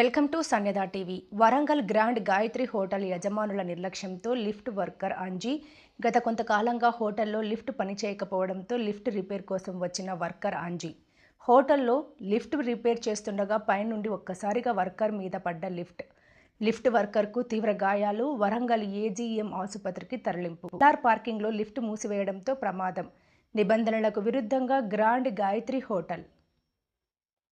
Welcome to సన్యదా TV. Warangal grand Gayatri hotel యజమానుల నిర్లక్ష్యంతో లిఫ్ట్ వర్కర్ అంజీ గత కొంతకాలంగా హోటల్లో లిఫ్ట్ పనిచేయకపోవడంతో లిఫ్ట్ రిపేర్ కోసం వచ్చిన వర్కర్ అంజీ హోటల్లో లిఫ్ట్ రిపేర్ చేస్తుండగా పైనుండి ఒక్కసారిగా వర్కర్ మీద పడ్డ లిఫ్ట్ వర్కర్కు తీవ్ర గాయాలు. వరంగల్ ఏజీఎం ఆసుపత్రికి తరలింపు. కార్ పార్కింగ్లో లిఫ్ట్ మూసివేయడంతో ప్రమాదం. నిబంధనలకు విరుద్ధంగా గ్రాండ్ గాయత్రి హోటల్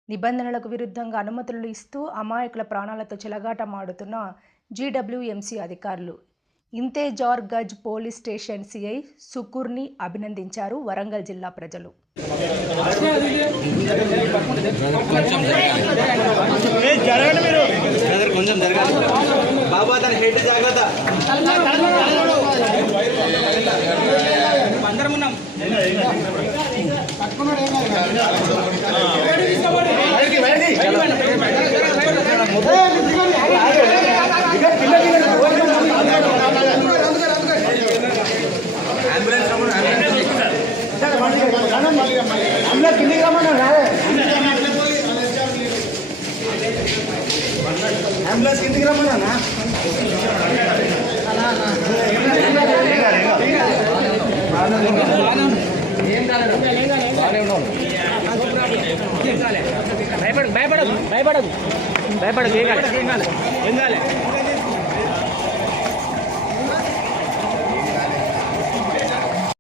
నిబంధనలకు విరుద్ధంగా అనుమతులు ఇస్తూ అమాయకుల ప్రాణాలతో చెలగాటమాడుతున్న జీడబ్ల్యూఎంసీ అధికారులు. Intezar Ganj police station CI సుకూర్ని అభినందించారు వరంగల్ జిల్లా ప్రజలు. అంబులెన్స్ కిందికి రమ్మన్నా భయపడదు ఏం కాలే